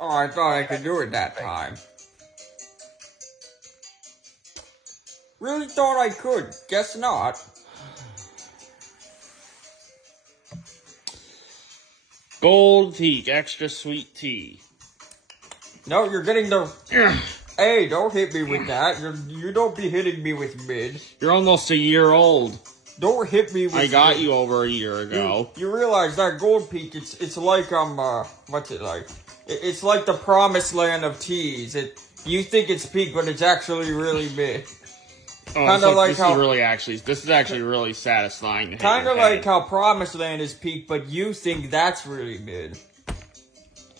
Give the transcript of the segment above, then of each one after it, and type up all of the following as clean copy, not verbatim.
Oh, I thought I could do it that time. Really thought I could. Guess not. Gold Teak, extra sweet tea. No, you're getting the... Hey, don't hit me with that. You don't be hitting me with mid. You're almost a year old. Don't hit me with I got mid. you over a year ago. You realize that Gold Peak, it's like, what's it like? It's like the promised land of teas. You think it's peak, but it's actually really mid. Oh, this is actually really satisfying. Kind of like how Promised Land is peak, but you think that's really mid.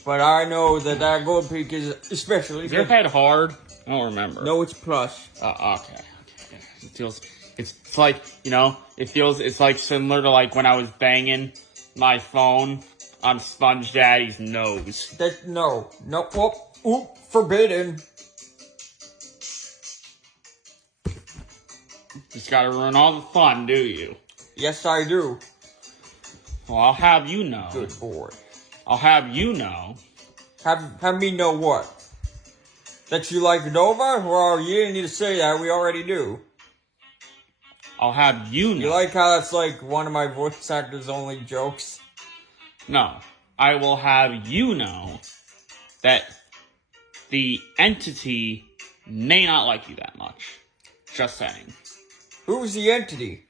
But I know that Gold Peak is especially. Is your head hard? I don't remember. No, it's plush. Okay. It feels. It's like, it's like similar to like when I was banging my phone on Sponge Daddy's nose. No. Oop, forbidden. Just gotta ruin all the fun, do you? Yes, I do. Well, I'll have you know. Good boy. I'll have you know. Have me know what? That you like Nova? Well, you didn't need to say that. We already do. I'll have you know. You like how that's like one of my voice actors' only jokes? No. I will have you know that the entity may not like you that much. Just saying. Who's the entity?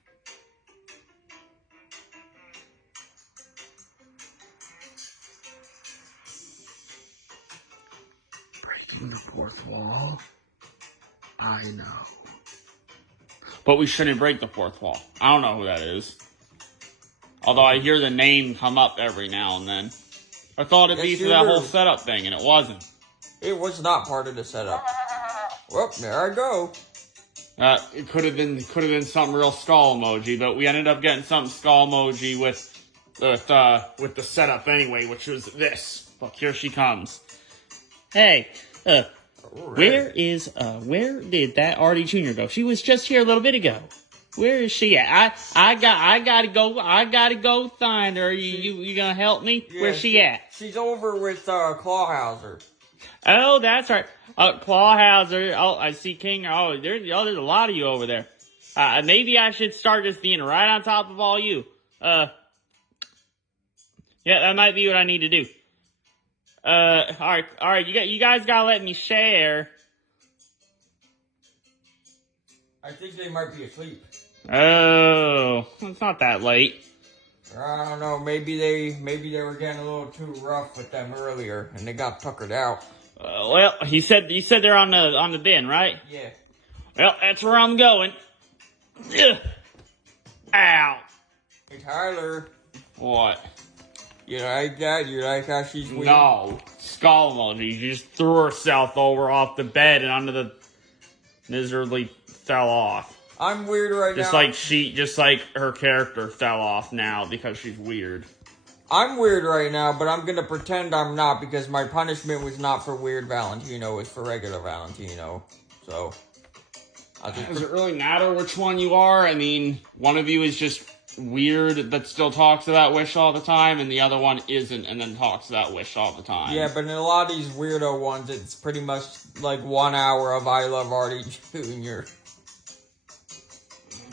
Breaking the fourth wall? I know. But we shouldn't break the fourth wall. I don't know who that is. Although I hear the name come up every now and then. I thought it'd be for that whole setup thing, and it wasn't. It was not part of the setup. Well, there I go. It could have been some real skull emoji, but we ended up getting some skull emoji with the setup anyway, which was this. Look, here she comes. Hey, where did that Artie Jr. go? She was just here a little bit ago. Where is she at? I gotta go find her. You gonna help me? Yeah, Where's she at? She's over with Clawhauser. Oh, that's right. Clawhauser. Oh, I see King. Oh, there's a lot of you over there. Maybe I should start just being right on top of all you. Yeah, that might be what I need to do. All right. You guys gotta let me share. I think they might be asleep. Oh, it's not that late. I don't know. Maybe they were getting a little too rough with them earlier, and they got tuckered out. Well, you said they're on the bin, right? Yeah. Well, that's where I'm going. Ugh. Ow. Hey, Tyler. What? You like that? You like how she's weird? No. Skull emoji. She just threw herself over off the bed and onto the miserably fell off. I'm weird right now. Just like her character fell off now because she's weird. I'm weird right now, but I'm gonna pretend I'm not because my punishment was not for weird Valentino, it's for regular Valentino. So, does it really matter which one you are? I mean, one of you is just weird that still talks about Wish all the time, and the other one isn't and then talks about Wish all the time. Yeah, but in a lot of these weirdo ones, it's pretty much like 1 hour of I Love Artie Jr.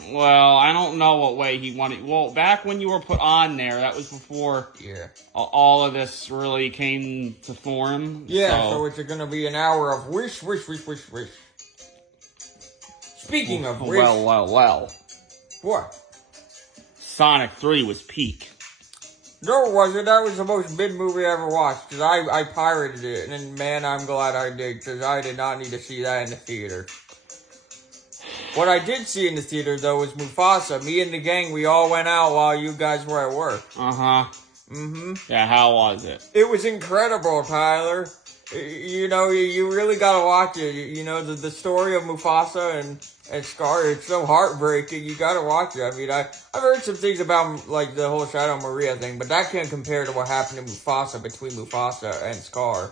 Well, I don't know what way he wanted. Well, back when you were put on there, that was before all of this really came to form. Yeah, so it's going to be an hour of wish. Speaking of wish. Well. What? Sonic 3 was peak. No, it wasn't. That was the most mid movie I ever watched, because I pirated it, and man, I'm glad I did, because I did not need to see that in the theater. What I did see in the theater, though, was Mufasa. Me and the gang, we all went out while you guys were at work. Uh-huh. Mm-hmm. Yeah, how was it? It was incredible, Tyler. You know, you really gotta watch it. You know, the story of Mufasa and Scar, it's so heartbreaking. You gotta watch it. I mean, I've heard some things about, like, the whole Shadow Maria thing, but that can't compare to what happened to Mufasa between Mufasa and Scar.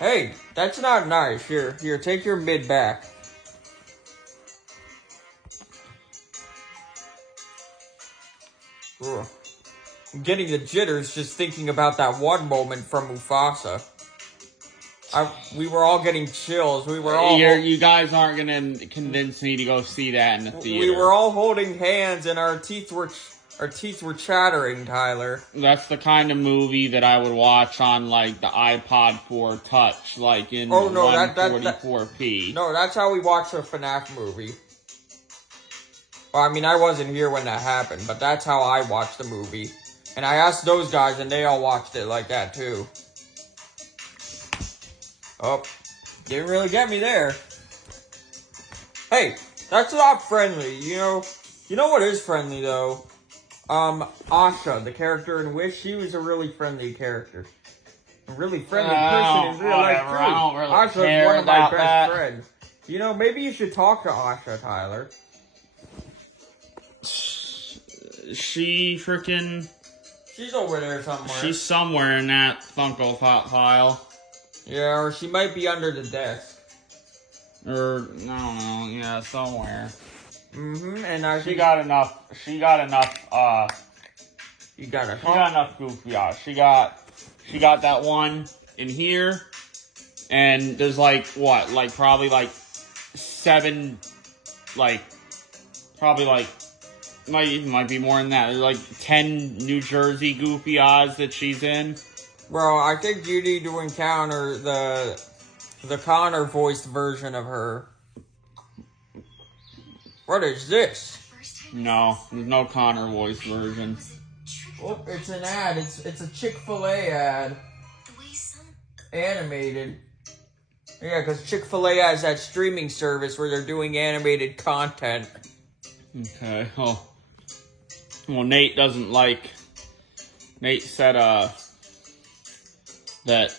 Hey, that's not nice. Here, take your mid back. Ugh. I'm getting the jitters just thinking about that one moment from Mufasa. We were all getting chills. We were all... You guys aren't going to convince me to go see that in the theater. We were all holding hands and our teeth were chattering, Tyler. That's the kind of movie that I would watch on, like, the iPod 4 Touch, like, in 144p. No, that's how we watched a FNAF movie. Well, I mean, I wasn't here when that happened, but that's how I watched the movie. And I asked those guys, and they all watched it like that, too. Oh, didn't really get me there. Hey, that's not friendly, you know. You know what is friendly, though? Asha, the character in Wish, she was a really friendly character. A really friendly person in real life, too. I don't really Asha's one of my best friends. You know, maybe you should talk to Asha, Tyler. She freaking... She's over there somewhere. She's somewhere in that Funko Pop pile. Yeah, or she might be under the desk. Or, I don't know, yeah, somewhere. And she got enough, You got enough goofy eyes. She got that one in here, and there's like, what, like, probably like 7, like, probably like, might be more than that. There's like 10 New Jersey goofy eyes that she's in. Bro, I think you need to encounter the Connor voiced version of her. What is this? No, there's no Connor voice version. Oh, it's an ad. It's a Chick-fil-A ad. Animated. Yeah, because Chick-fil-A has that streaming service where they're doing animated content. Okay, well, Nate doesn't like... Nate said, that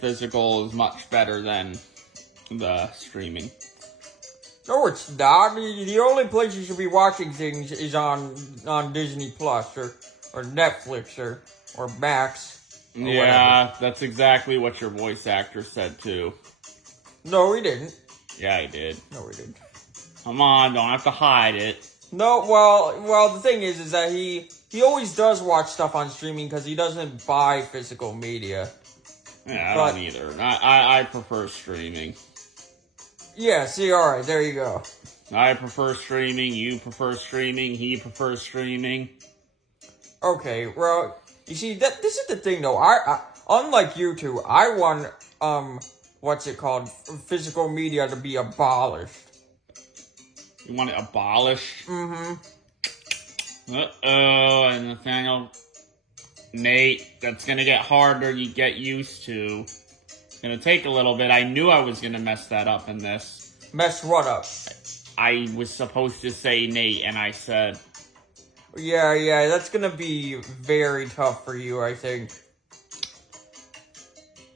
physical is much better than the streaming. No, it's not. The only place you should be watching things is on Disney Plus or Netflix or Max. Or yeah, whatever. That's exactly what your voice actor said too. No, he didn't. Yeah, he did. No, he didn't. Come on, don't have to hide it. No, well, the thing is that he always does watch stuff on streaming because he doesn't buy physical media. Yeah, I don't either. I prefer streaming. Yeah, see, alright, there you go. I prefer streaming, you prefer streaming, he prefers streaming. Okay, well, you see, this is the thing, though. I unlike you two, I want, what's it called, physical media to be abolished. You want it abolished? Mm-hmm. Uh-oh, and Nathaniel... Nate, that's gonna get harder you get used to. It's gonna take a little bit. I knew I was gonna mess that up in this. Mess what up? I was supposed to say Nate, and I said... Yeah, that's gonna be very tough for you, I think.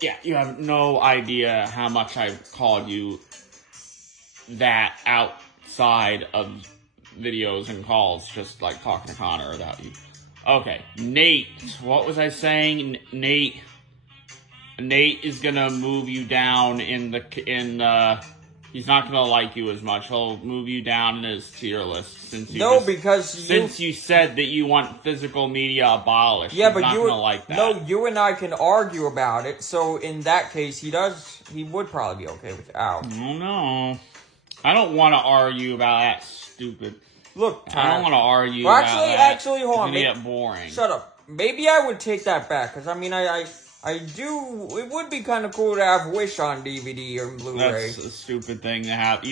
Yeah, you have no idea how much I've called you that outside of videos and calls, just like talking to Connor about you. Okay, Nate, what was I saying? Nate is gonna move you down he's not gonna like you as much. He'll move you down in his tier list since you said that you want physical media abolished. Yeah, he's but not gonna like that. No, you and I can argue about it. So in that case, he would probably be okay with out. Oh no, I don't want to argue about that stupid. Look, I don't want to argue. Well, about that. actually, hold on. It's gonna get boring. Shut up. Maybe I would take that back because I mean, I do. It would be kind of cool to have Wish on DVD or Blu-ray. That's a stupid thing to have.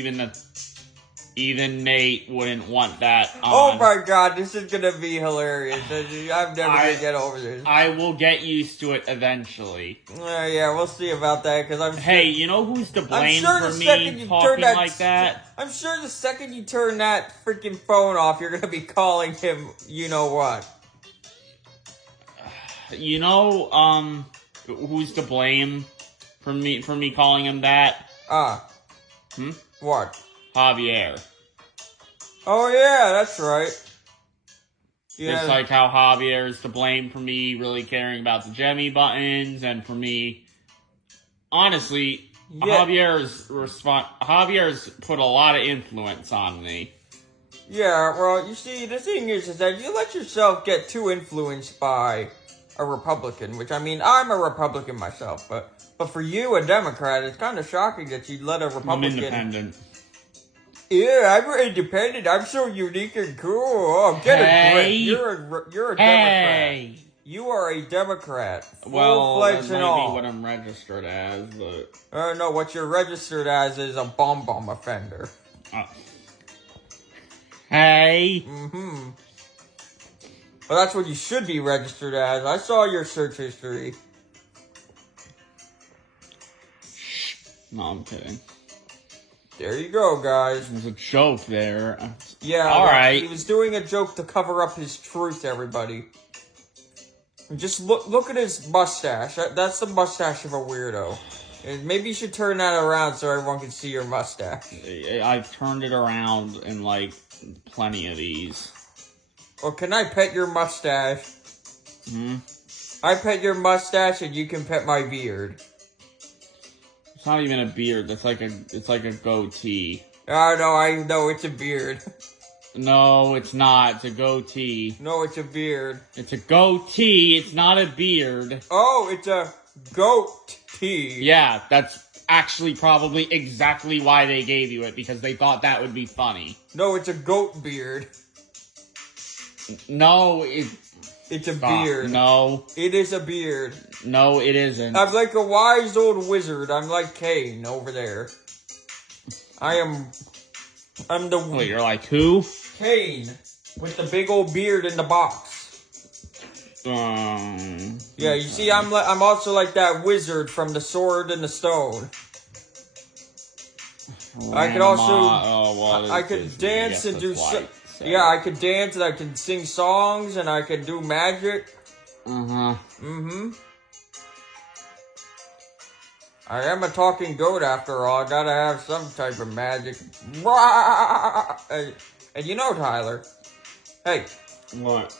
Even Nate wouldn't want that on. Oh my god, this is gonna be hilarious. I'm never gonna get over this. I will get used to it eventually. Yeah, we'll see about that, because I'm sure... Hey, you know who's to blame for me talking like that? I'm sure the second you turn that freaking phone off, you're gonna be calling him you-know-what. You know, who's to blame for me calling him that? What? Javier. Oh yeah, that's right. Yeah. Just like how Javier is to blame for me really caring about the Jemmy buttons, and for me, honestly, yeah. Javier's put a lot of influence on me. Yeah, well, you see, the thing is that you let yourself get too influenced by a Republican, which, I mean, I'm a Republican myself, but for you, a Democrat, it's kind of shocking that you'd let a I'm Republican... independent. Yeah, I'm independent. I'm so unique and cool. Oh, get a grip. You're a Democrat. You are a Democrat. Full-fledged and all. That might be what I'm registered as, but... No, what you're registered as is a bomb offender. Hey. Mm-hmm. Well, that's what you should be registered as. I saw your search history. No, I'm kidding. There you go, guys. There's a joke there. Yeah, alright. He was doing a joke to cover up his truth, everybody. And just look at his mustache. That's the mustache of a weirdo. And maybe you should turn that around so everyone can see your mustache. I've turned it around in, like, plenty of these. Well, can I pet your mustache? Hmm? I pet your mustache and you can pet my beard. It's not even a beard. It's like a goatee. Oh, no, I know it's a beard. No, it's not. It's a goatee. No, it's a beard. It's a goatee. It's not a beard. Oh, it's a goat tea. Yeah, that's actually probably exactly why they gave you it, because they thought that would be funny. No, it's a goat beard. No, it's a beard. No. It is a beard. No, it isn't. I'm like a wise old wizard. I'm like Kane over there. I'm the... Wait, you're like who? Kane. With the big old beard in the box. Yeah, you see, I'm also like that wizard from the Sword and the Stone. I could also... I could dance and do... Yeah, I could dance and I could sing songs and I could do magic. Mm-hmm. I am a talking goat after all. I gotta have some type of magic. And you know, Tyler. Hey. What?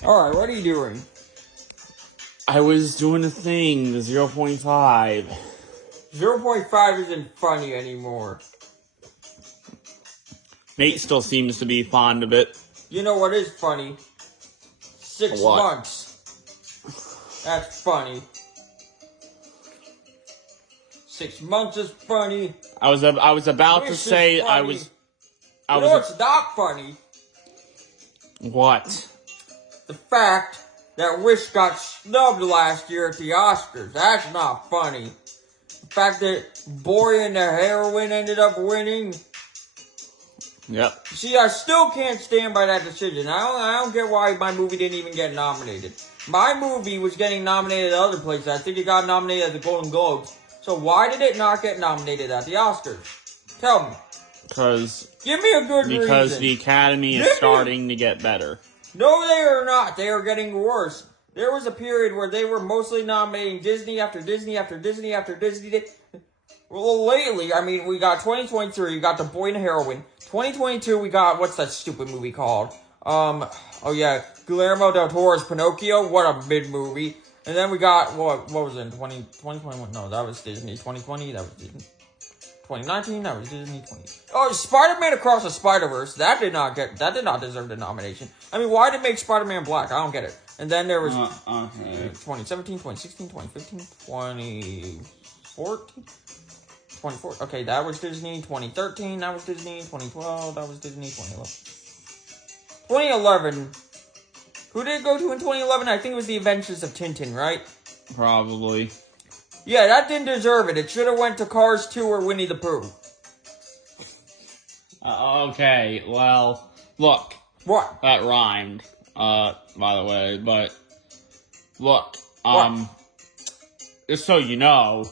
Alright, what are you doing? I was doing a thing, the 0.5. 0.5 isn't funny anymore. Nate still seems to be fond of it. You know what is funny? 6 months. That's funny. 6 months is funny. I was about to say I was. It's not funny. What? The fact that Wish got snubbed last year at the Oscars. That's not funny. The fact that Boy and the Heroine ended up winning. Yep. See, I still can't stand by that decision. I don't get why my movie didn't even get nominated. My movie was getting nominated at other places. I think it got nominated at the Golden Globes. So why did it not get nominated at the Oscars? Tell me. Give me a good reason. Because the Academy is starting to get better. No, they are not. They are getting worse. There was a period where they were mostly nominating Disney after Disney after Disney after Disney. Well, lately, I mean, we got 2023, we got The Boy and the Heroine. 2022, we got, what's that stupid movie called? Oh yeah, Guillermo del Toro's Pinocchio. What a mid-movie. And then we got, what was it in 2021? No, that was Disney. 2020, that was Disney. 2019, that was Disney. Oh, Spider-Man Across the Spider-Verse. That did not deserve the nomination. I mean, why did it make Spider-Man black? I don't get it. And then there was 2017, 2016, 2015, 2014. 2014. Okay, that was Disney. 2013, that was Disney. 2012, that was Disney. 2011. Who did it go to in 2011? I think it was The Adventures of Tintin, right? Probably. Yeah, that didn't deserve it. It should have went to Cars 2 or Winnie the Pooh. Okay, well, look. What? That rhymed, by the way, but, look, just so you know,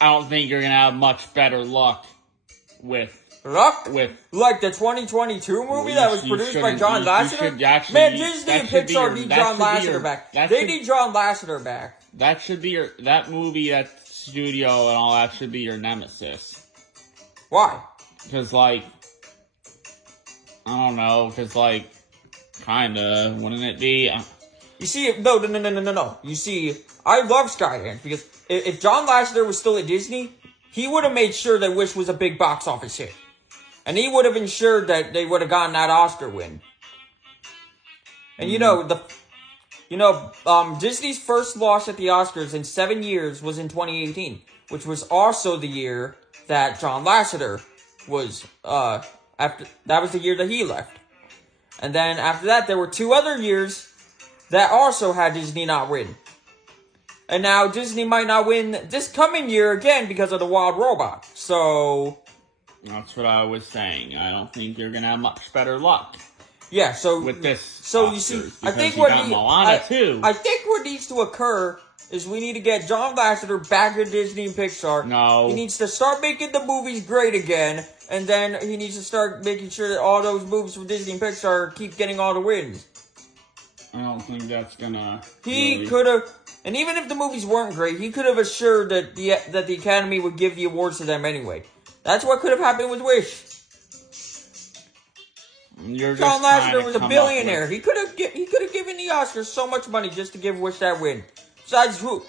I don't think you're gonna have much better luck with Luck? With Like the 2022 movie that was produced by John Lasseter? Man, Disney and Pixar need John Lasseter back. They need John Lasseter back. That should be that movie, that studio and all that should be your nemesis. Why? Because, like, I don't know, because, like, kinda, wouldn't it be? You see, no. You see, I love Skydance because if John Lasseter was still at Disney, he would have made sure that Wish was a big box office hit. And he would have ensured that they would have gotten that Oscar win. And Disney's first loss at the Oscars in 7 years was in 2018, which was also the year that John Lasseter was, that was the year that he left. And then after that, there were 2 other years that also had Disney not win. And now Disney might not win this coming year again because of the Wild Robot. So that's what I was saying. I don't think you're gonna have much better luck. Yeah, so with this. So Oscars, you see, I think what I think what needs to occur is we need to get John Lasseter back at Disney and Pixar. No, he needs to start making the movies great again, and then he needs to start making sure that all those movies from Disney and Pixar keep getting all the wins. I don't think that's gonna. He could have, and even if the movies weren't great, he could have assured that the Academy would give the awards to them anyway. That's what could have happened with Wish. John Lasseter was a billionaire. He could have given the Oscars so much money just to give Wish that win. Besides, who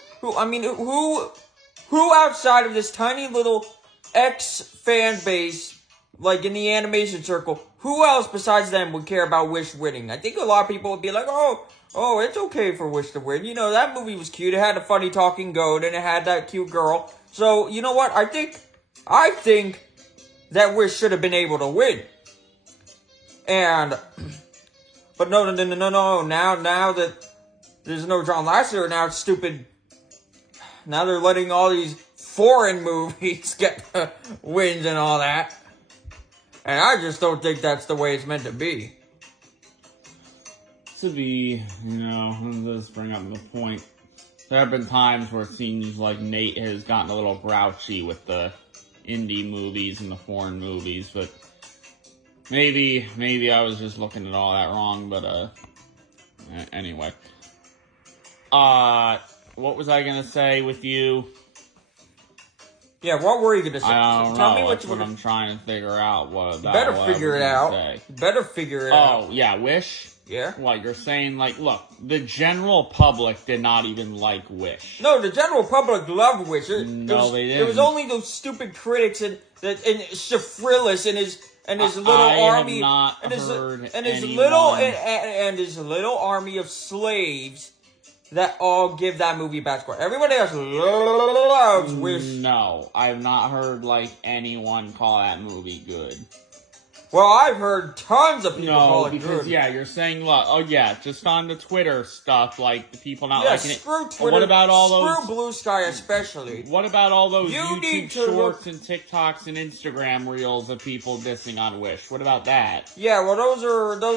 outside of this tiny little fan base, like in the animation circle, who else besides them would care about Wish winning? I think a lot of people would be like, oh, it's okay for Wish to win. You know, that movie was cute. It had a funny talking goat and it had that cute girl. So, you know what? I think that Wish should have been able to win. But no. Now that there's no John Lasseter, now it's stupid. Now they're letting all these foreign movies get wins and all that. And I just don't think that's the way it's meant to be. To be, let's bring up the point. There have been times where it seems like Nate has gotten a little grouchy with the indie movies and the foreign movies, but maybe I was just looking at all that wrong, but anyway. What was I gonna say with you? Yeah, what were you gonna say? I don't know. Tell me what I'm trying to figure out. Better figure it out. Oh, yeah, Wish? Yeah? What, you're saying, like, look, the general public did not even like Wish. No, the general public loved Wish. They didn't. It was only those stupid critics and Shafrillis and his little army and his little army of slaves that all give that movie a bad score. Everybody else loves Wish. No, I've not heard, anyone call that movie good. Well, I've heard tons of people call it good. Yeah, you're saying, just on the Twitter stuff, the people not liking it. Screw Twitter. What about all those... Screw Blue Sky especially. What about all those YouTube shorts and TikToks and Instagram reels of people dissing on Wish? What about that? Yeah, well, those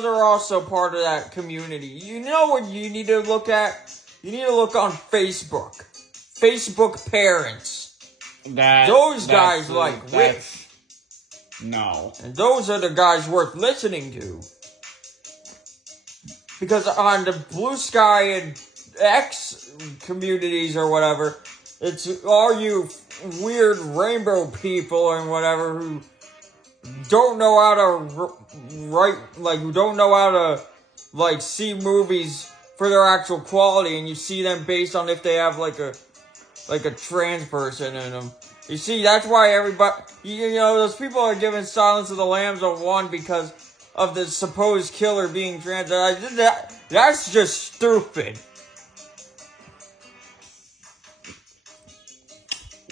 are also part of that community. You know what you need to look at? You need to look on Facebook. Facebook parents. Those guys like Wish. No. And those are the guys worth listening to. Because on the Blue Sky and X communities or whatever, it's all you weird rainbow people and whatever who don't know how to who don't know how to, see movies for their actual quality, and you see them based on if they have, a trans person in them. You see, that's why everybody, those people are giving Silence of the Lambs a 1 because of the supposed killer being trans. That's just stupid.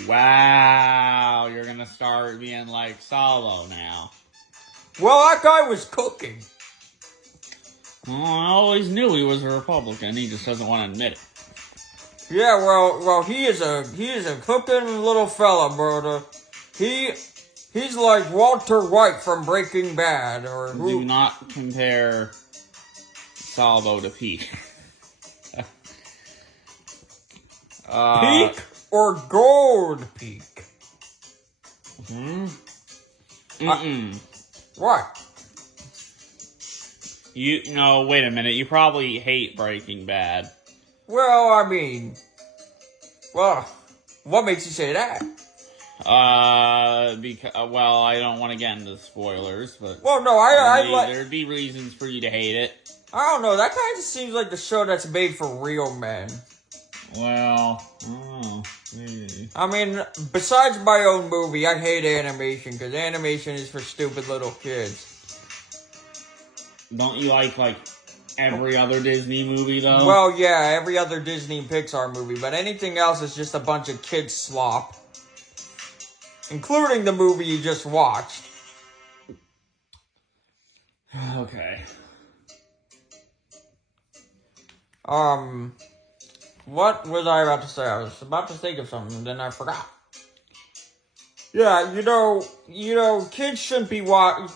Wow, you're gonna start being like Solo now. Well, that guy was cooking. Well, I always knew he was a Republican. He just doesn't want to admit it. Yeah, well, he is a cooking little fella, brother. He's like Walter White from Breaking Bad, or who? Do not compare Salvo to Pete. Peak or Gold Peak? What? No, wait a minute. You probably hate Breaking Bad. Well, I mean, well, what makes you say that? Well, I don't want to get into spoilers, but Well, no, there'd be reasons for you to hate it. I don't know. That kind of seems like the show that's made for real men. Well, I mean, besides my own movie, I hate animation because animation is for stupid little kids. Don't you like every other Disney movie though? Well, yeah, every other Disney and Pixar movie, but anything else is just a bunch of kids slop. Including the movie you just watched. Okay. What was I about to say? I was about to think of something, and then I forgot. Yeah, kids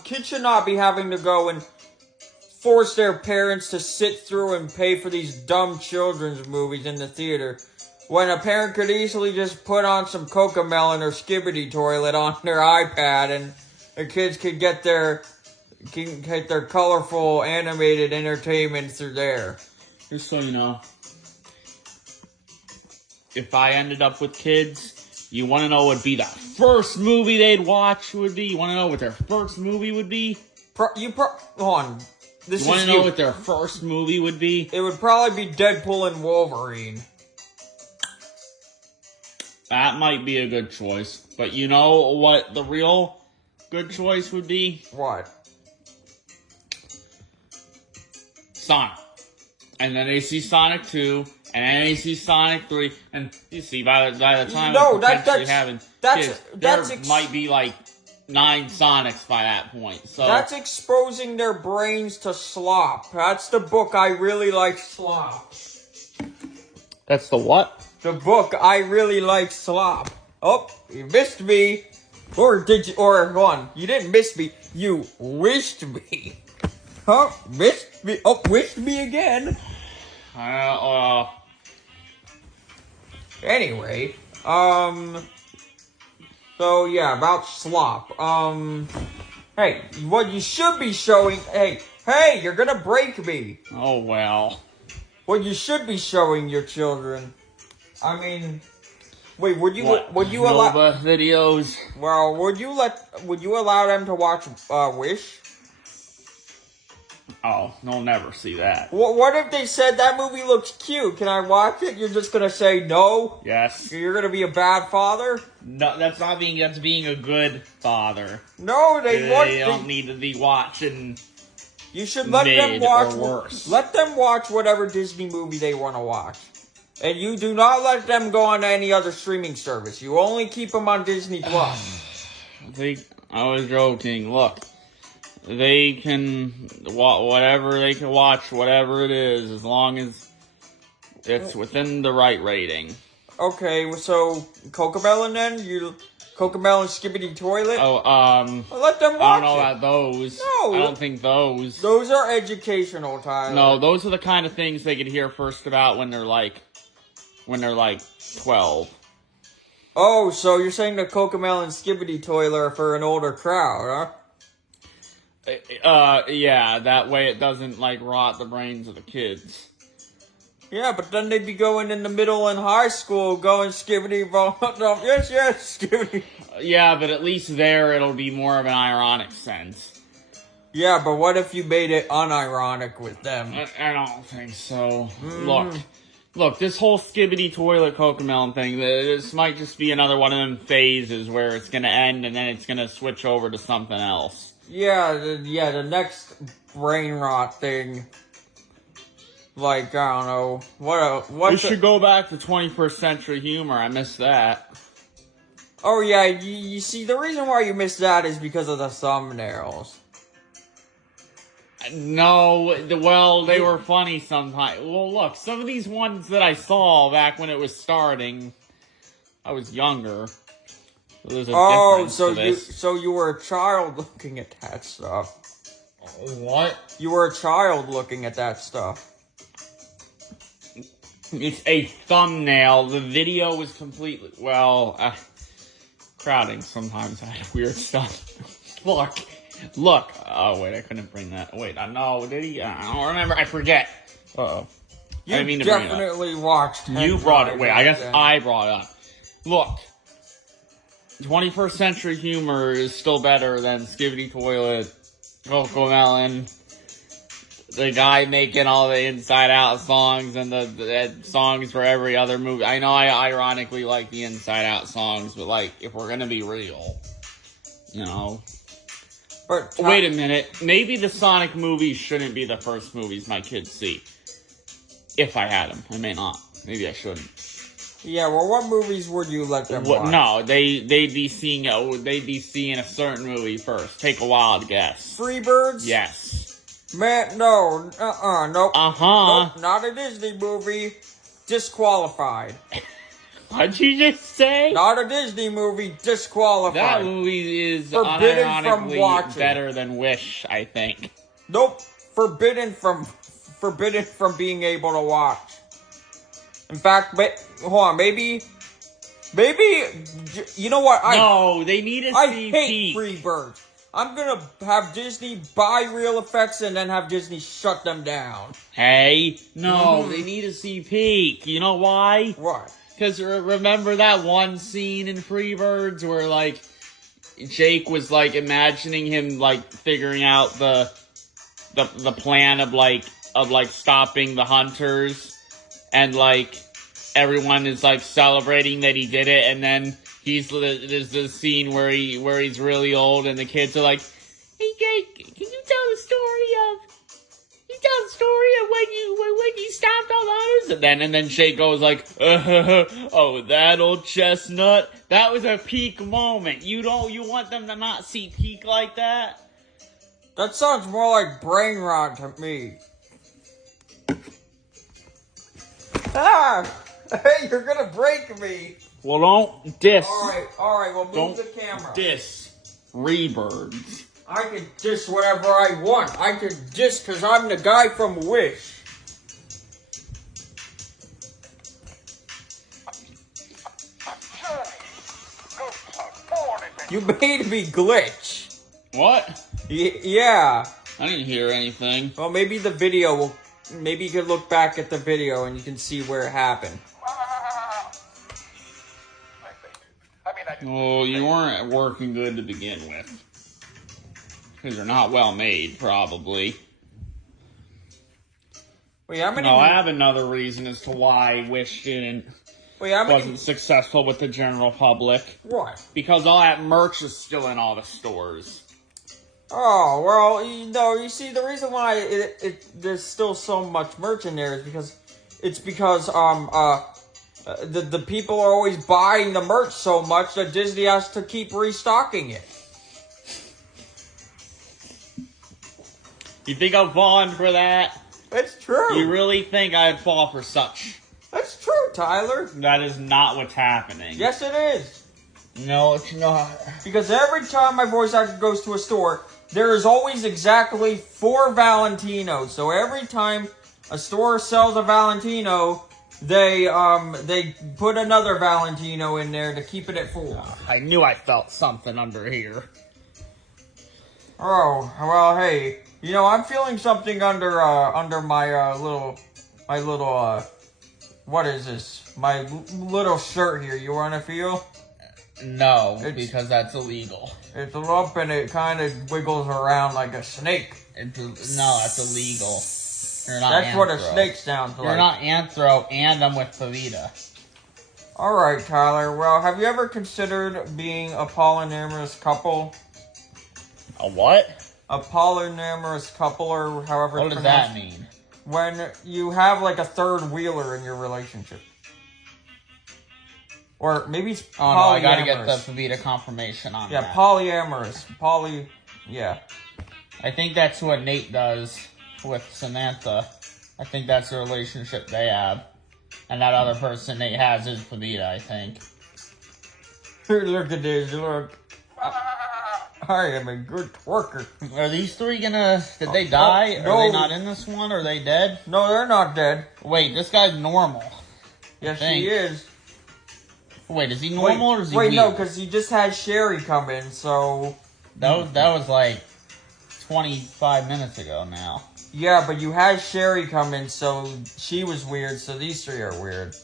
kids should not be having to go and force their parents to sit through and pay for these dumb children's movies in the theater, when a parent could easily just put on some Cocomelon or Skibbity Toilet on their iPad, and the kids could get their colorful animated entertainment through there. Just so you know, if I ended up with kids, you want to know what would be the first movie they'd watch would be? You want to know what their first movie would be? Hold on. You want to know what their first movie would be? It would probably be Deadpool and Wolverine. That might be a good choice. But you know what the real good choice would be? What? Sonic. And then they see Sonic 2, and then they see Sonic 3, and you see, by the time of potentially having kids, there might be 9 Sonics by that point. So that's exposing their brains to slop. That's the book I Really Like Slop. That's the what? The book I Really Like Slop. Oh, you missed me. Or hold on, you didn't miss me, you wished me. Huh? Missed me? Oh, wished me again. Anyway, so yeah, about slop. Hey, what you should be showing, hey, you're gonna break me. Oh, well. What you should be showing your children, I mean, wait, would you allow Nova videos? Well, would you allow them to watch Wish? Oh, they'll never see that. What if they said that movie looks cute? Can I watch it? You're just gonna say no? Yes. You're gonna be a bad father? No, that's being a good father. No, they don't need to be watching. You should let them watch. Or worse. Let them watch whatever Disney movie they want to watch, and you do not let them go on any other streaming service. You only keep them on Disney Plus. I was joking. Look. They can whatever they can watch, whatever it is, as long as it's within the right rating. Okay, so Cocomelon then? Cocomelon Skibbity Toilet? Let them watch I don't know about those. No. I don't think those. Those are educational, Tyler. No, those are the kind of things they could hear first about when they're 12. Oh, so you're saying the Cocomelon Skibbity Toilet are for an older crowd, huh? Yeah, that way it doesn't, rot the brains of the kids. Yeah, but then they'd be going in the middle and high school, going skibbity, yes, skibbity. Yeah, but at least there it'll be more of an ironic sense. Yeah, but what if you made it unironic with them? I don't think so. Look, this whole Skibbity Toilet Cocomelon thing, this might just be another one of them phases where it's gonna end and then it's gonna switch over to something else. Yeah, the next brain rot thing. I don't know. What we should go back to 21st century humor. I missed that. Oh, yeah, you see, the reason why you missed that is because of the thumbnails. No, well, they were funny sometimes. Well, look, some of these ones that I saw back when it was starting, I was younger. So you were a child looking at that stuff. What? You were a child looking at that stuff. It's a thumbnail. The video was completely... Well, crowding sometimes had weird stuff. Look. Oh, wait, I couldn't bring that. Wait, I know. Did he? I don't remember. I forget. Uh-oh. I didn't mean to bring it up. Definitely watched. You brought it. Wait, I guess then. I brought it up. Look. 21st century humor is still better than Skibidi Toilet, Coco Melon, the guy making all the Inside Out songs and the songs for every other movie. I know I ironically like the Inside Out songs, but like, if we're gonna be real, you know. But wait a minute, maybe the Sonic movies shouldn't be the first movies my kids see. If I had them, I may not. Maybe I shouldn't. Yeah, well, what movies would you let them watch? No, they'd be seeing a certain movie first. Take a wild guess. Freebirds? Yes. Man, no, nope. Uh-huh. Nope, not a Disney movie. Disqualified. What'd you just say? Not a Disney movie. Disqualified. That movie is forbidden from unironically watching. better than Wish, I think. Nope. Forbidden from being able to watch. In fact, hold on, maybe, you know what? No, they need to see I hate Peak. Freebirds. I'm gonna have Disney buy real effects and then have Disney shut them down. Hey, no, they need to see Peak. You know why? What? Because remember that one scene in Freebirds where, like, Jake was, like, imagining him, like, figuring out the plan of stopping the hunters, and, like, everyone is, like, celebrating that he did it, and then there's this scene where he's really old, and the kids are like, "Hey, Jake, can you tell the story of when you stopped all the hunters?" And then Jake goes like, "Oh, that old chestnut." That was a Peak moment. You want them to not see Peak like that? That sounds more like brain rot to me. Ah! Hey, you're gonna break me. Well, don't diss. Alright, well, move Don't the camera. diss Freebirds. I can diss whatever I want. I can diss because I'm the guy from Wish. You made me glitch. What? Yeah. I didn't hear anything. Well, maybe the video will... Maybe you can look back at the video and you can see where it happened. Well, you weren't working good to begin with. Because they're not well made, probably. Wait, how many... No, I have another reason as to why Wish wasn't successful with the general public. What? Because all that merch is still in all the stores. Oh, well, you see, the reason why there's still so much merch in there is because the people are always buying the merch so much that Disney has to keep restocking it. You think I'm falling for that? It's true. You really think I'd fall for such? That's true, Tyler. That is not what's happening. Yes, it is. No, it's not. Because every time my voice actor goes to a store, there is always exactly 4 Valentinos. So every time a store sells a Valentino, they put another Valentino in there to keep it at 4. I knew I felt something under here. Oh, well, hey, I'm feeling something under my little, what is this? My little shirt here. You want to feel? No, because that's illegal. It's a lump and it kind of wiggles around like a snake. No, that's illegal. You're not That's anthro. what a snake sounds like. You're not anthro, and I'm with Pavita. Alright, Tyler. Well, have you ever considered being a polyamorous couple? A what? A polyamorous couple, or however What it's does pronounced. that mean? When you have like a third wheeler in your relationship. Or maybe it's polyamorous. Oh no, I gotta get the Pavita confirmation on that. Yeah, polyamorous. Yeah. I think that's what Nate does with Samantha. I think that's the relationship they have. And that other person Nate has is Pavita, I think. Look at this, look. I am a good twerker. Are these 3 gonna... Did they die? no. Are they not in this one? Are they dead? No, they're not dead. Wait, this guy's normal. Yes, he is. Wait, is he normal or is he Wait, weird? no, because he just had Sherry come in, so That was like 25 minutes ago now. Yeah, but you had Sherry come in, so she was weird, so these three are weird.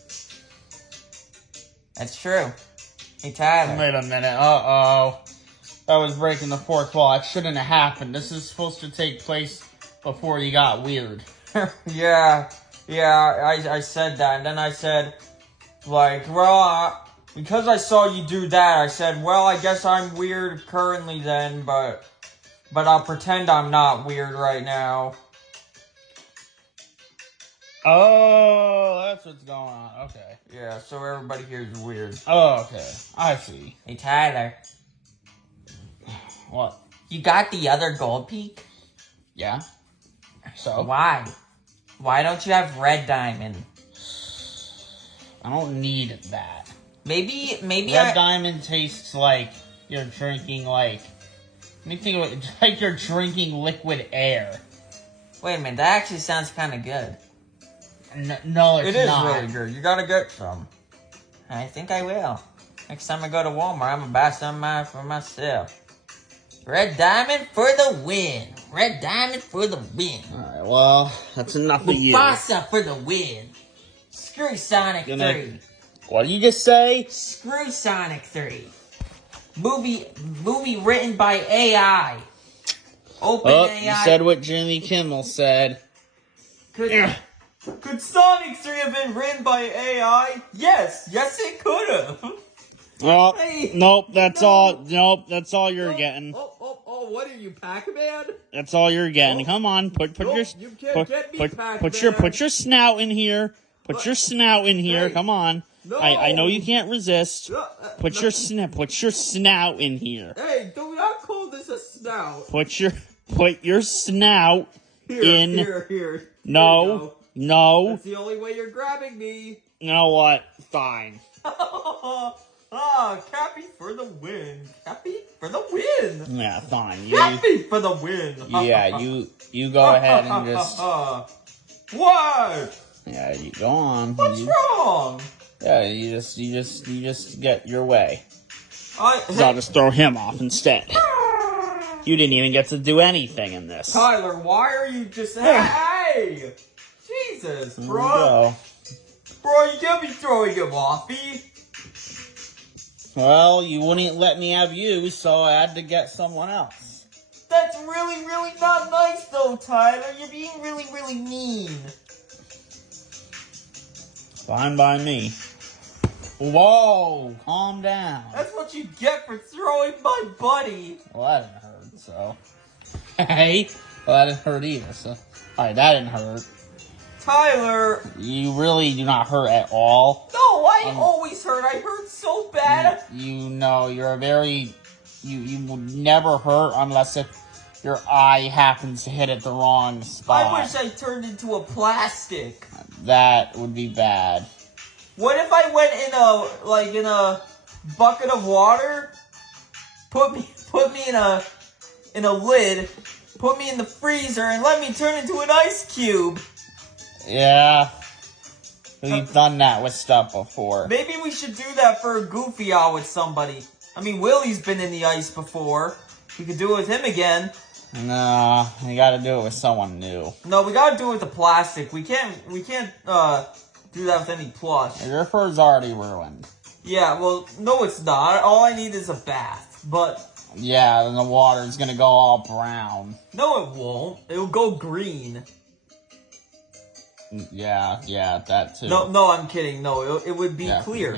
That's true. Hey, Tyler. Wait a minute. Uh-oh. That was breaking the fourth wall. It shouldn't have happened. This is supposed to take place before you got weird. Yeah, I said that, and then I said, like, well, because I saw you do that, I said, well, I guess I'm weird currently then, but I'll pretend I'm not weird right now. Oh, that's what's going on. Okay. Yeah, so everybody here is weird. Oh, okay. I see. Hey, Tyler. What? You got the other gold peak? Yeah. So? Why? Why don't you have red diamond? I don't need that. Maybe Red diamond tastes like you're drinking, like... Let me think of it. It's like you're drinking liquid air. Wait a minute, that actually sounds kind of good. No, it's not. It is really good. You gotta get some. I think I will. Next time I go to Walmart, I'm gonna buy some for myself. Red diamond for the win. Red diamond for the win. Alright, well, that's enough of you. Mufasa for the win. Screw Sonic 3. What did you just say? Screw Sonic 3. Movie written by AI. Open AI. You said what Jimmy Kimmel said. Could Sonic 3 have been written by AI? Yes, it could have. Well, Hey, nope, that's no. all. Nope, that's all you're getting. Oh, what are you, Pac-Man? That's all you're getting. Come on, put your you can't get me, Pac-Man. put your snout in here. Put your snout in here. Hey, Come on. no. I know you can't resist. Put your no. put your snout in here. Hey, do not call this a snout. Put your snout in. Here. No. That's the only way you're grabbing me. You know what? Fine. Cappy for the win. Cappy for the win. Yeah, fine. Cappy for the win. Yeah, you go ahead and just. What? Yeah, you go on. What's wrong? Yeah, you just get your way. So Hey, I'll just throw him off instead. You didn't even get to do anything in this. Tyler, why are you just... Hey! Jesus, bro. Bro, you can't be throwing him off me. Well, you wouldn't let me have you, so I had to get someone else. That's really, really not nice, though, Tyler. You're being really, really mean. Fine by me. Whoa, calm down. That's what you get for throwing my buddy. Well, that didn't hurt, so. Hey, well, that didn't hurt either, so. Alright, that didn't hurt. Tyler. You really do not hurt at all. No, I always hurt. I hurt so bad. You know, you're a very... You would never hurt unless if your eye happens to hit at the wrong spot. I wish I turned into a plastic. That would be bad. What if I went in a bucket of water, put me in a lid, put me in the freezer, and let me turn into an ice cube? Yeah. We've done that with stuff before. Maybe we should do that for a goofy hour with somebody. I mean, Willie's been in the ice before. We could do it with him again. No, you gotta do it with someone new. No, we gotta do it with the plastic. We can't do that with any plush. Your fur's already ruined. Yeah, well, no it's not. All I need is a bath. But... Yeah, then the water's gonna go all brown. No, it won't. It'll go green. Yeah, that too. No, I'm kidding. No, it would be clear.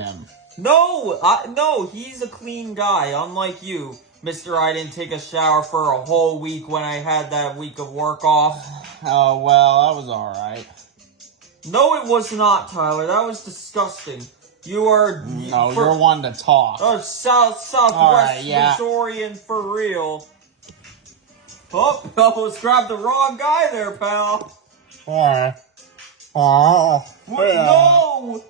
No, he's a clean guy, unlike you. Mister, I didn't take a shower for a whole week when I had that week of work off. Oh, well, that was alright. No, it was not, Tyler. That was disgusting. You are... No, you're one to talk. Southwest Missourian for real. Oh, almost grabbed the wrong guy there, pal. Why? No! No.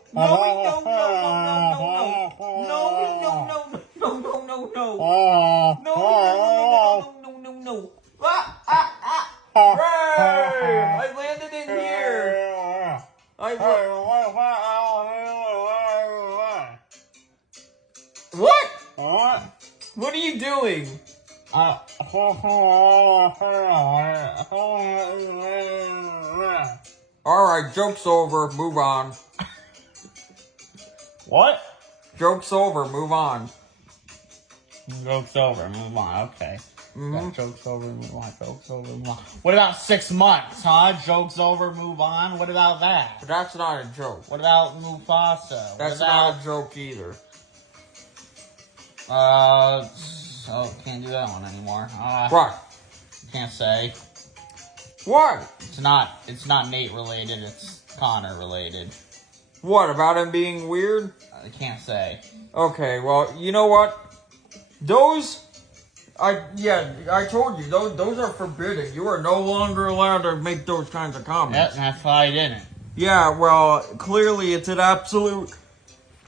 Ray! I landed in here. What? What are you doing? Alright, joke's over, move on. What? Joke's over, move on. Joke's over, move on, okay. Mm-hmm. Joke's over, move on, joke's over, move on. What about 6 months, huh? Joke's over, move on? What about that? But that's not a joke. What about Mufasa? That's not a joke either. Oh, can't do that one anymore. What? Can't say. What? It's not Nate related, it's Connor related. What, about him being weird? I can't say. Okay, well, you know what? I told you, those are forbidden. You are no longer allowed to make those kinds of comments. Yep, that's why I didn't. Yeah, well, clearly it's an absolute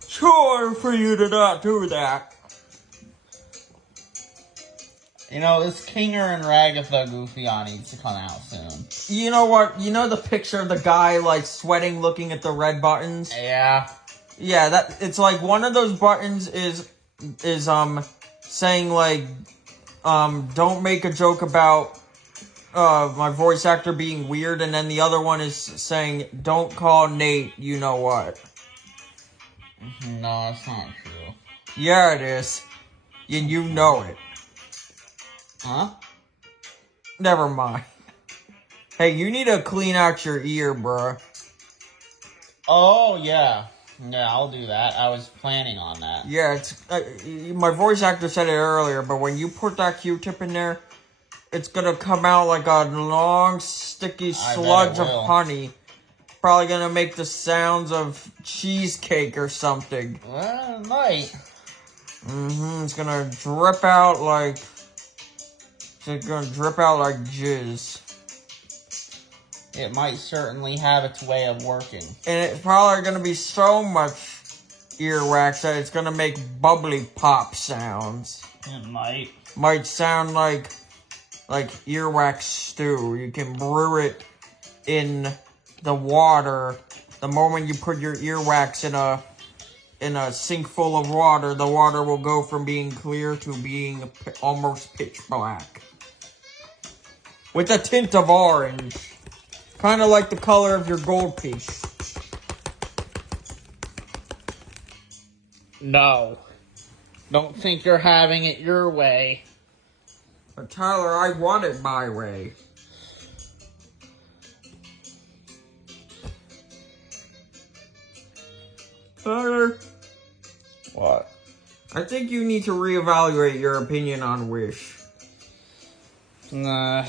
chore for you to not do that. You know, this Kinger and Ragatha Goofy on needs to come out soon. You know what? You know the picture of the guy, like, sweating looking at the red buttons? Yeah. Yeah, it's like one of those buttons is saying, like, don't make a joke about, my voice actor being weird, and then the other one is saying, don't call Nate, you know what. No, that's not true. Yeah, it is. And you know it. Huh? Never mind. Hey, you need to clean out your ear, bruh. Oh, yeah. Yeah, I'll do that. I was planning on that. Yeah, it's my voice actor said it earlier, but when you put that Q-tip in there, it's gonna come out like a long, sticky sludge of honey. Probably gonna make the sounds of cheesecake or something. Well, it might. It's gonna drip out like... It's gonna drip out like jizz. It might certainly have its way of working. And it's probably gonna be so much earwax that it's gonna make bubbly pop sounds. It might. Might sound like earwax stew. You can brew it in the water. The moment you put your earwax in a sink full of water, the water will go from being clear to being almost pitch black. With a tint of orange. Kind of like the color of your gold piece. No. Don't think you're having it your way. But Tyler, I want it my way. Tyler? What? I think you need to reevaluate your opinion on Wish. No,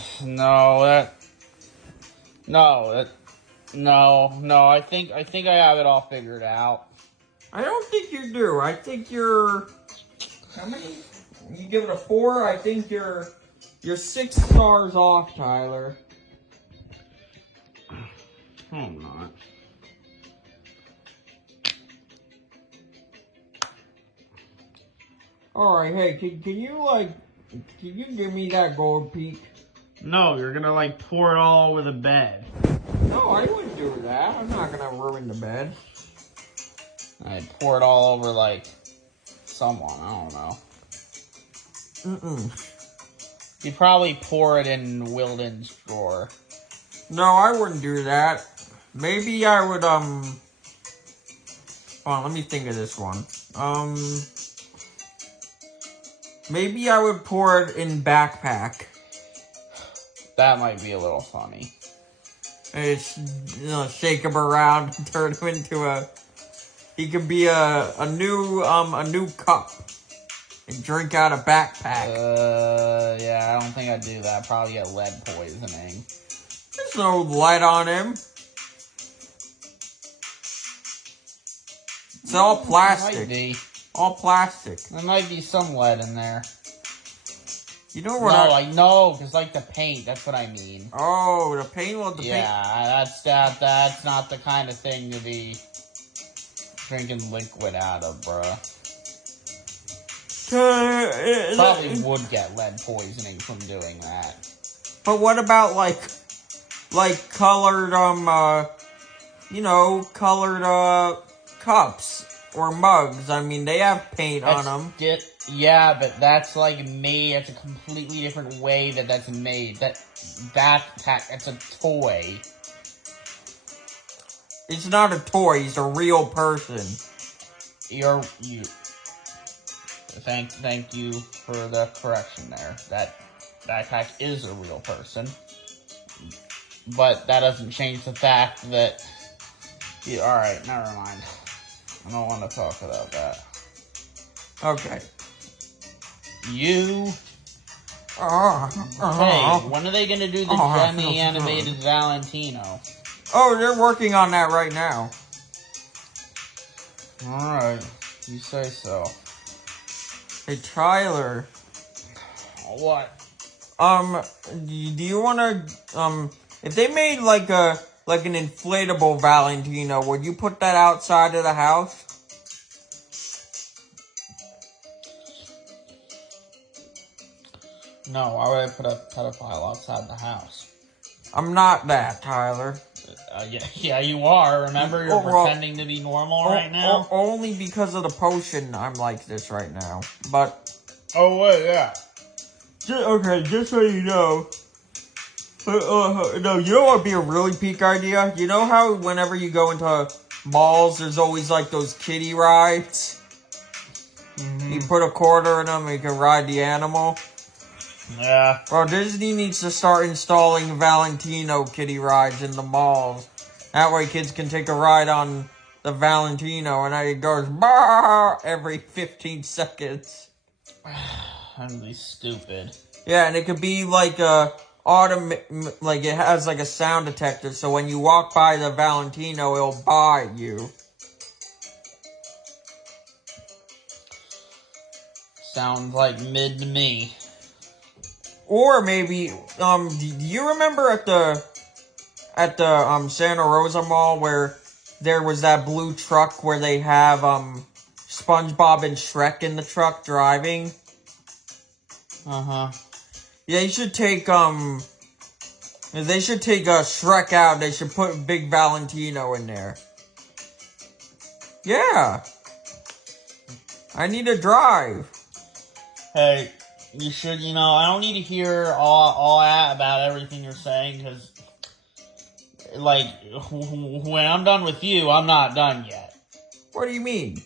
I think I have it all figured out. I don't think you do. I think you're... How many? You give it a 4? I think you're 6 stars off, Tyler. No, I'm not. Alright, hey, can you give me that gold peak? No, you're gonna, like, pour it all over the bed. No, I wouldn't do that. I'm not gonna ruin the bed. I'd pour it all over, like, someone. I don't know. You'd probably pour it in Wilden's drawer. No, I wouldn't do that. Maybe I would, hold on, let me think of this one. Maybe I would pour it in backpack. That might be a little funny. And shake him around and turn him into he could be a new cup. And drink out a backpack. Yeah, I don't think I'd do that. I'd probably get lead poisoning. There's no lead on him. It's all plastic. Might be. All plastic. There might be some lead in there. You know what? No, because like the paint. That's what I mean. Oh, the paint. Well, the paint. Yeah, that's not the kind of thing to be drinking liquid out of, bruh. Probably would get lead poisoning from doing that. But what about like colored colored cups or mugs? I mean, they have paint on them. Yeah, but that's like made. It's a completely different way that's made. That's a toy. It's not a toy. He's a real person. You. Thank you for the correction there. That backpack is a real person, but that doesn't change the fact that. Yeah, all right, never mind. I don't want to talk about that. Okay. You. Hey, when are they gonna do the semi-animated Valentino? Oh, they're working on that right now. Alright, you say so. Hey, Tyler. What? Do you wanna, if they made like an inflatable Valentino, would you put that outside of the house? No, why would I put a pedophile outside the house? I'm not that, Tyler. Yeah, you are. Remember, you're pretending to be normal right now? Only because of the potion I'm like this right now. But... Oh, wait, yeah. Okay, just so you know... no, you know what would be a really peak idea? You know how whenever you go into malls, there's always like those kiddie rides? Mm-hmm. You put a quarter in them and you can ride the animal? Yeah. Well, Disney needs to start installing Valentino kiddie rides in the malls. That way kids can take a ride on the Valentino and it goes bah every 15 seconds. That'd be stupid. Yeah, and it could be like like it has like a sound detector, so when you walk by the Valentino, it'll baa at you. Sounds like mid to me. Or maybe, do you remember at the Santa Rosa Mall where there was that blue truck where they have, SpongeBob and Shrek in the truck driving? Uh-huh. Yeah, they should take Shrek out. They should put Big Valentino in there. Yeah. I need to drive. Hey, you should, I don't need to hear all that about everything you're saying, because, like, when I'm done with you, I'm not done yet. What do you mean?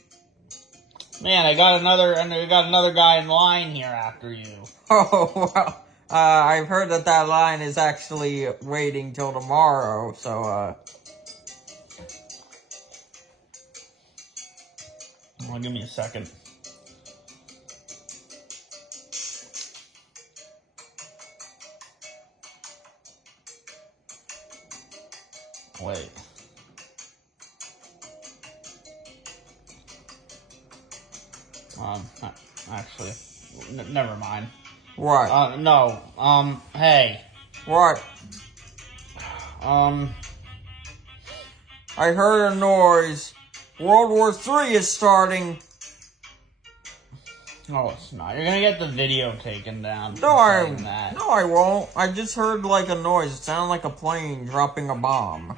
Man, I got another guy in line here after you. Oh, well, I've heard that line is actually waiting till tomorrow, so, Well, give me a second. Wait. Actually, never mind. What? No, hey. What? I heard a noise. World War III is starting. No, it's not. You're gonna get the video taken down. No, I won't. I just heard like a noise. It sounded like a plane dropping a bomb.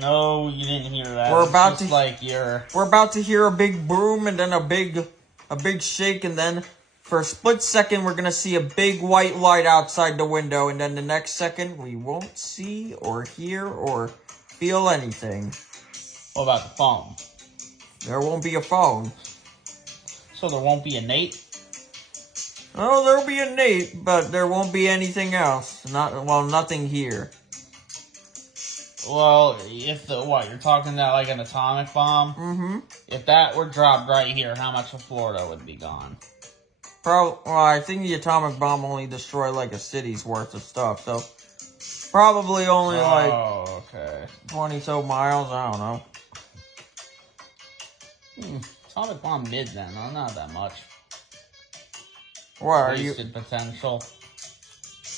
No, you didn't hear that. We're about to hear a big boom and then a big shake, and then for a split second we're gonna see a big white light outside the window, and then the next second we won't see or hear or feel anything. What about the phone? There won't be a phone. So there won't be a Nate? Oh, there'll be a Nate, but there won't be anything else. Nothing here. Well, you're talking about like an atomic bomb? Mm-hmm. If that were dropped right here, how much of Florida would be gone? I think the atomic bomb only destroyed like a city's worth of stuff, so probably only like 20-so miles, I don't know. Atomic bomb mid then, not that much. What are you? Wasted potential.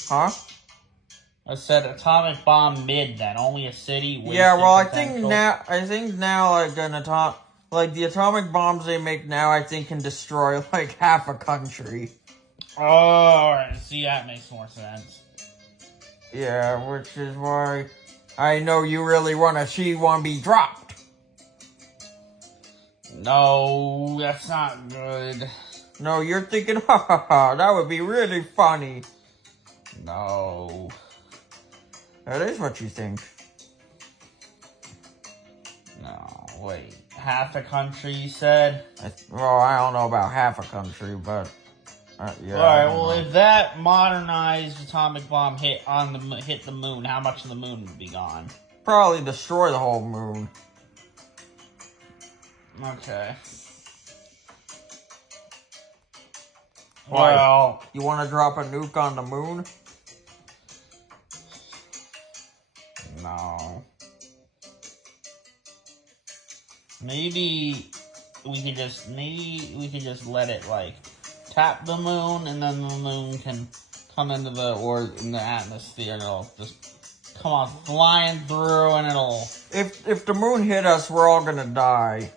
Huh? I said atomic bomb mid then, only a city. Yeah, well, potential. I think now like the atomic bombs they make now, I think can destroy like half a country. Oh, alright, see, that makes more sense. Yeah, which is why I know you really want to be dropped. No, that's not good. No, you're thinking, ha ha ha, that would be really funny. No. That is what you think. No, wait. Half the country, you said? Well, I don't know about half a country, but yeah. Alright, well, if that modernized atomic bomb hit the moon, how much of the moon would be gone? Probably destroy the whole moon. Okay. Why? Well, You want to drop a nuke on the moon? no. Maybe we could just let it like tap the moon, and then the moon can come into in the atmosphere, and it'll just come on flying through, and it'll. If the moon hit us, we're all gonna die.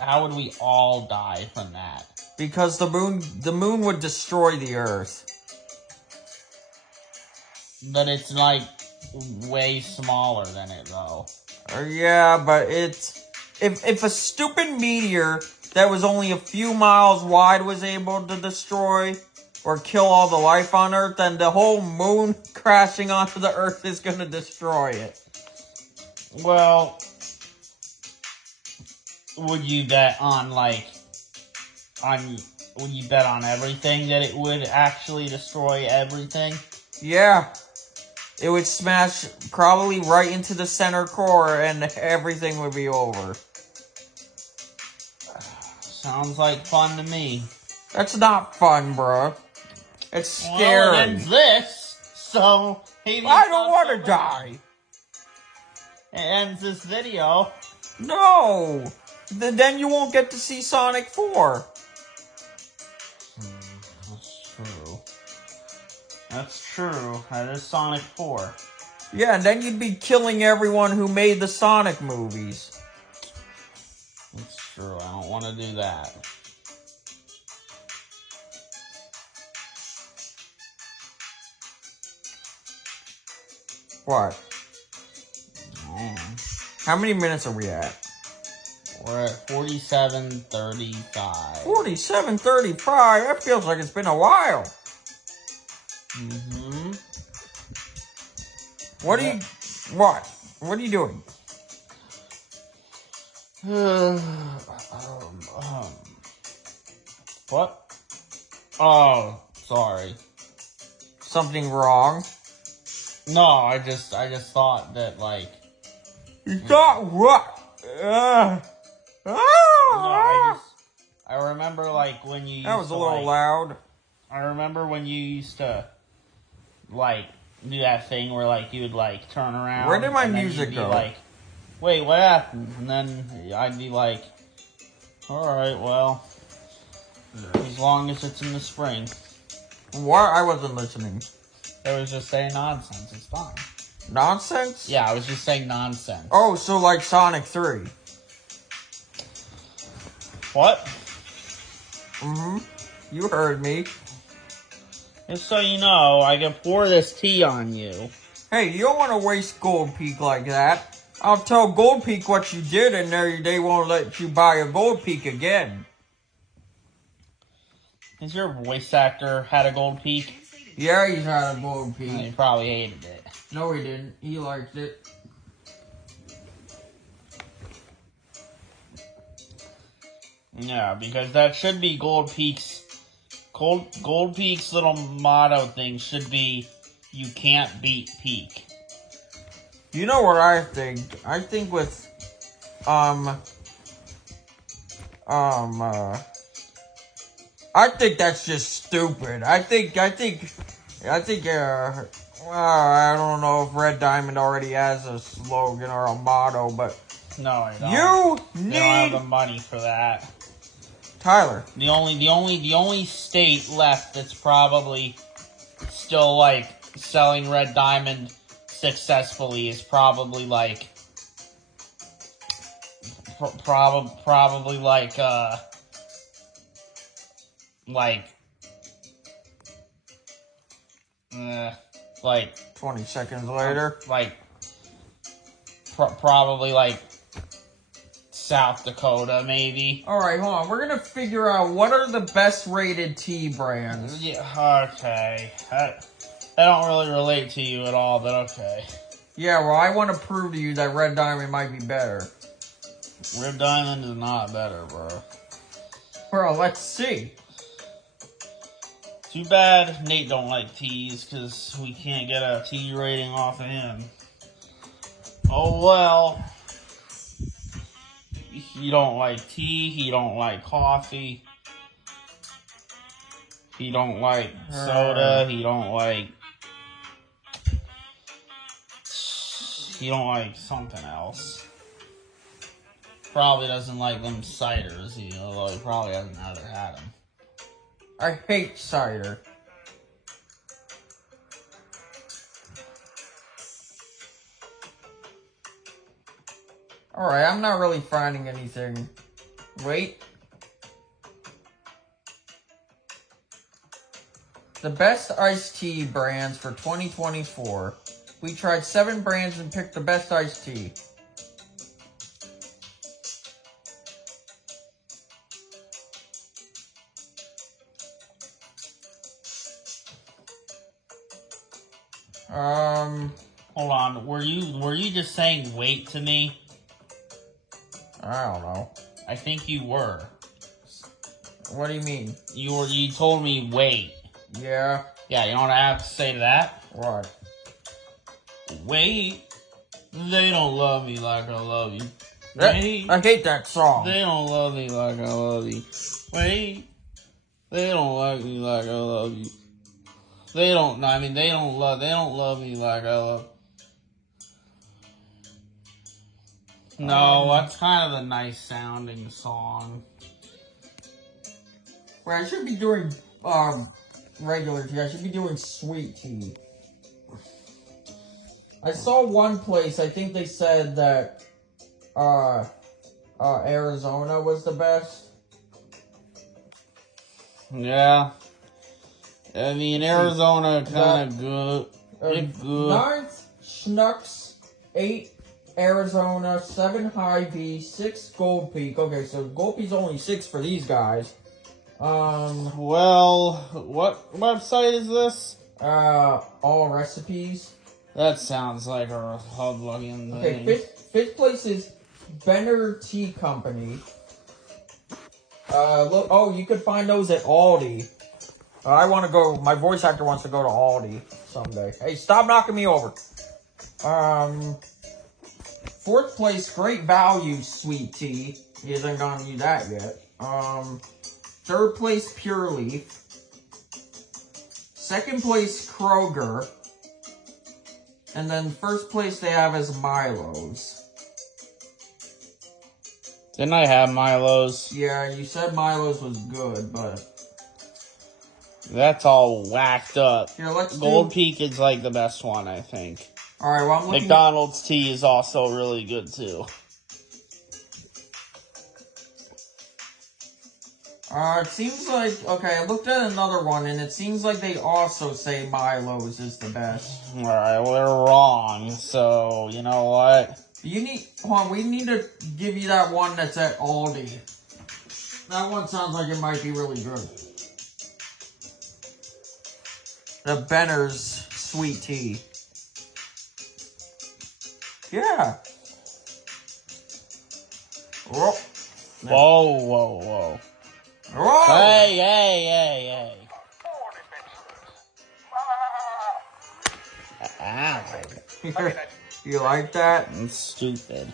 How would we all die from that? Because the moon would destroy the Earth. But it's like way smaller than it though. Yeah, but if a stupid meteor that was only a few miles wide was able to destroy or kill all the life on Earth, then the whole moon crashing onto the Earth is gonna destroy it. Well, would you bet on would you bet on everything that it would actually destroy everything? Yeah. It would smash probably right into the center core and everything would be over. Sounds like fun to me. That's not fun, bro. It's scary. Well, it ends this, so maybe I don't want to die. It ends this video. No. Then you won't get to see Sonic 4. That's true. That's true. That is Sonic 4. Yeah, and then you'd be killing everyone who made the Sonic movies. That's true. I don't want to do that. What? How many minutes are we at? We're at 47:35. 47:35? That feels like it's been a while. Mm-hmm. What are you doing? What? Oh, sorry. Something wrong? No, I just thought that like. You thought what? No, I remember like when you. That was a little loud. I remember when you used to, like, do that thing where like you would like turn around. Where did my music go? Like, wait, what happened? And then I'd be like, all right, well, as long as it's in the spring. What? I wasn't listening. I was just saying nonsense. It's fine. Nonsense? Yeah, I was just saying nonsense. Oh, so like Sonic 3. What? Mm-hmm. You heard me. Just so you know, I can pour this tea on you. Hey, you don't want to waste Gold Peak like that. I'll tell Gold Peak what you did and they won't let you buy a Gold Peak again. Has your voice actor had a gold peak? Yeah, he's had a Gold Peak. He probably hated it. No, he didn't. He liked it. Yeah, because that should be Gold Peak's. Gold Peak's little motto thing should be, "You can't beat Peak." You know what I think? I think with, I think that's just stupid. I don't know if Red Diamond already has a slogan or a motto, but No, I don't. you They don't have need the money for that. Tyler. The only state left that's probably still like selling Red Diamond successfully is probably like probably like 20 seconds later. Probably like South Dakota, maybe. Alright, hold on. We're gonna figure out what are the best rated tea brands. Yeah, okay. That don't really relate to you at all, but okay. Yeah, well, I want to prove to you that Red Diamond might be better. Red Diamond is not better, bro. Bro, let's see. Too bad Nate don't like teas, because we can't get a tea rating off of him. Oh well. He don't like tea, he don't like coffee. He don't like soda, he don't like something else. Probably doesn't like them ciders, although he probably hasn't ever had them. I hate cider. Alright, I'm not really finding anything. Wait. The best iced tea brands for 2024. We tried 7 brands and picked the best iced tea. Hold on, were you just saying wait to me? I don't know. I think you were. What do you mean? You told me wait. Yeah. Yeah, you know what I have to say to that? What? Wait. They don't love me like I love you. Wait. I hate that song. They don't love me like I love you. Wait. They don't like me like I love you. They don't love me like I love. No, that's kind of a nice sounding song. Well, I should be doing regular tea. I should be doing sweet tea. I saw one place, I think they said that Arizona was the best. Yeah. I mean, Arizona kind of good. It's good. 9th, Schnucks. 8, Arizona. 7, Hy-Vee. 6, Gold Peak. Okay, so Gold Peak's only 6 for these guys. Well, what website is this? All Recipes. That sounds like a Republican thing. Okay, fifth place is Benner Tea Company. Look, oh, you could find those at Aldi. I want to go, my voice actor wants to go to Aldi someday. Hey, stop knocking me over. 4th place, Great Value Sweet Tea. He hasn't gone to that yet. 3rd place, Pure Leaf. 2nd place, Kroger. And then 1st place they have is Milo's. Didn't I have Milo's? Yeah, you said Milo's was good, but... That's all whacked up. Here, let's Gold Peak is like the best one, I think. Alright, well, I'm looking... McDonald's tea is also really good, too. It seems like... Okay, I looked at another one, and it seems like they also say Milo's is the best. Alright, well, they're wrong, so, you know what? You need... Hold on, we need to give you that one that's at Aldi. That one sounds like it might be really good. The Benner's Sweet Tea. Yeah. Whoa. Whoa, whoa, whoa. Whoa! Hey. Ow. You like that? I'm stupid.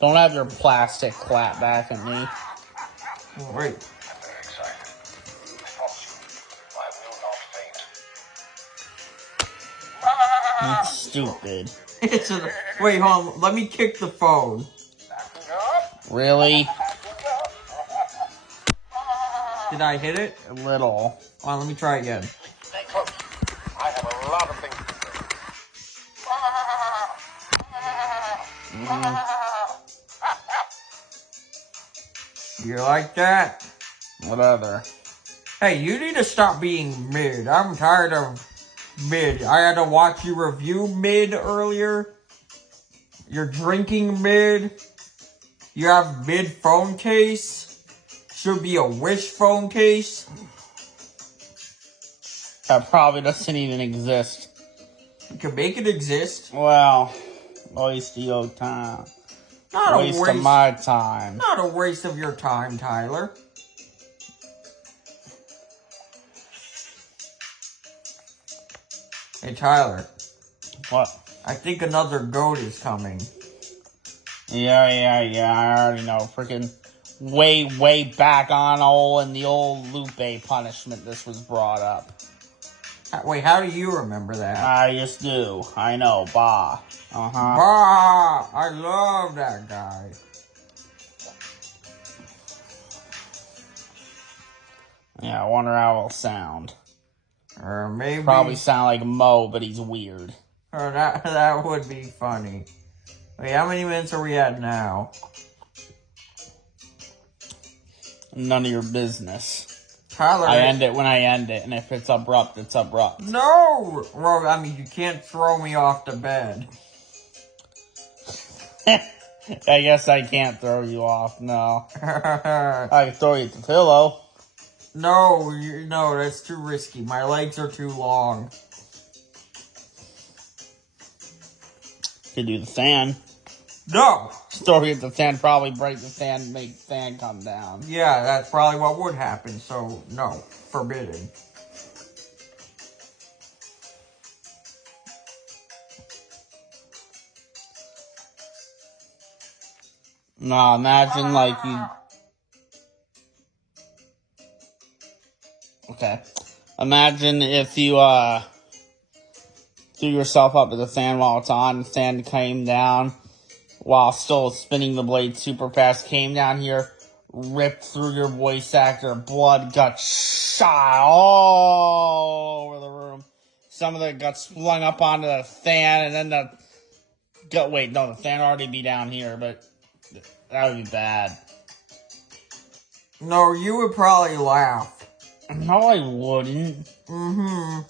Don't have your plastic clap back at me. Oh, wait. That's stupid. Wait, hold on. Let me kick the phone. Really? Did I hit it? A little. Hold on, let me try again. I have a lot of things to say. You like that? Whatever. Hey, you need to stop being mid. I'm tired of mid. I had to watch you review mid earlier. You're drinking mid. You have mid phone case. Should be a Wish phone case. That probably doesn't even exist. You can make it exist. Well, waste of your time. Not Waste a waste of my time. Not a waste of your time, Tyler. Hey, Tyler. What? I think another goat is coming. Yeah, I already know. Freaking way back on in the old Lupe punishment this was brought up. Wait, how do you remember that? I just do. I know. Bah. Bah! I love that guy. Yeah, I wonder how it'll sound. Or maybe... Probably sound like Mo, but he's weird. Oh, that would be funny. Wait, how many minutes are we at now? None of your business. Tyler... I end it when I end it, and if it's abrupt, it's abrupt. No! Well, I mean, you can't throw me off the bed. I guess I can't throw you off, no. I can throw you at the pillow. No, no, that's too risky. My legs are too long. Could do the fan. No! Throw you at the fan, probably break the fan, make the fan come down. Yeah, that's probably what would happen, so no. Forbidden. No, imagine like you... Okay. Imagine if you, threw yourself up to the fan while it's on, the fan came down while still spinning the blade super fast, came down here, ripped through your voice actor, blood got shot all over the room. Some of it got flung up onto the fan, and then the fan already be down here, but that would be bad. No, you would probably laugh. No, I wouldn't. Mm-hmm.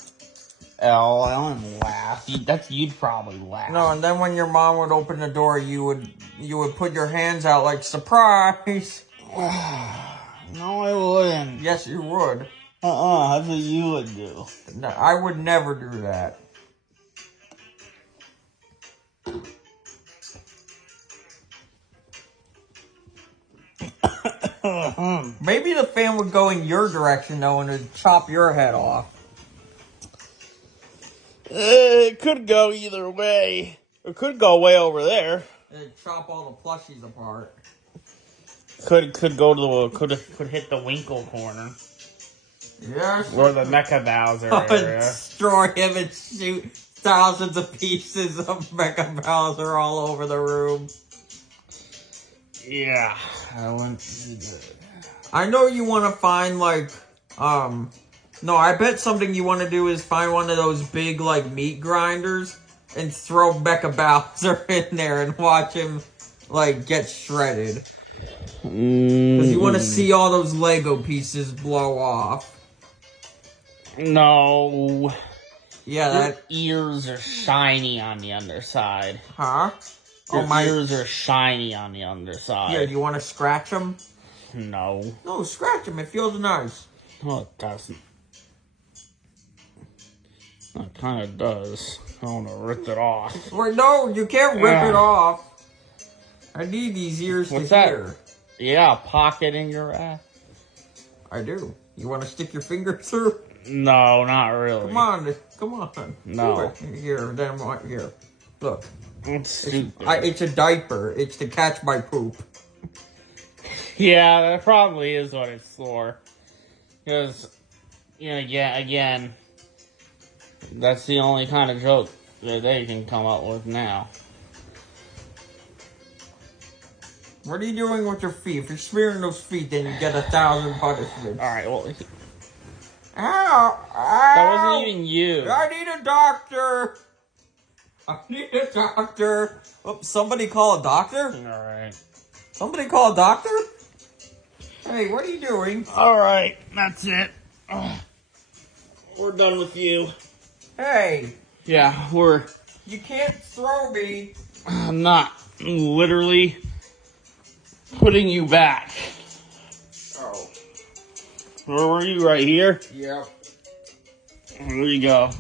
Oh, I don't laugh. You'd probably laugh. No, and then when your mom would open the door, you would put your hands out like, surprise! No, I wouldn't. Yes, you would. That's what you would do. No, I would never do that. Maybe the fan would go in your direction, though, and it'd chop your head off. It could go either way. It could go way over there. It'd chop all the plushies apart. Could go to the could hit the Winkle corner. Yes. Or the Mecha Bowser area. Destroy him and shoot thousands of pieces of Mecha Bowser all over the room. Yeah, that wouldn't be good. I know you want to find, like, no, I bet something you want to do is find one of those big, like, meat grinders and throw Mecha Bowser in there and watch him, like, get shredded. Because you want to see all those Lego pieces blow off. No. Yeah, Your ears are shiny on the underside. Huh? Your ears are shiny on the underside. Yeah, do you want to scratch them? No. No, scratch them. It feels nice. No, it doesn't. It kind of does. I want to rip it off. Wait, no, you can't rip it off. I need these ears to hear. Yeah, a pocket in your ass. I do. You want to stick your finger through? No, not really. Come on, come on. No. Here, then what? Here. Look. It's stupid. It's a diaper. It's to catch my poop. Yeah, that probably is what it's for. Because, you know, again, that's the only kind of joke that they can come up with now. What are you doing with your feet? If you're smearing those feet, then you get 1,000 punishments. Alright, well... Ow! Ow! That wasn't even you. I need a doctor! I need a doctor! Oh, somebody call a doctor? Alright. Somebody call a doctor? Hey, what are you doing? Alright, that's it. We're done with you. Hey! Yeah, You can't throw me! I'm not. Literally. putting you back. Oh. Where were you? Right here? Yep. There you go.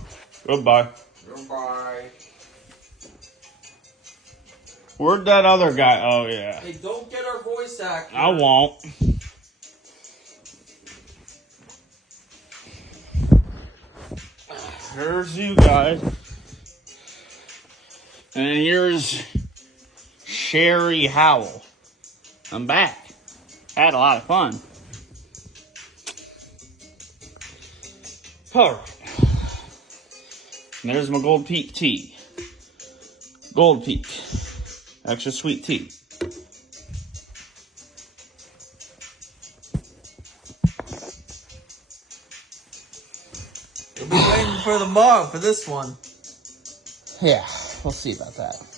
Goodbye. Goodbye. Where'd that other guy? Oh, yeah. Hey, don't get our voice actor. I won't. Here's you guys. And here's Sherry Howell. I'm back. Had a lot of fun. Alright. There's my Gold Peak tea. Gold Peak. Extra sweet tea. You'll be waiting for the mug for this one. Yeah, we'll see about that.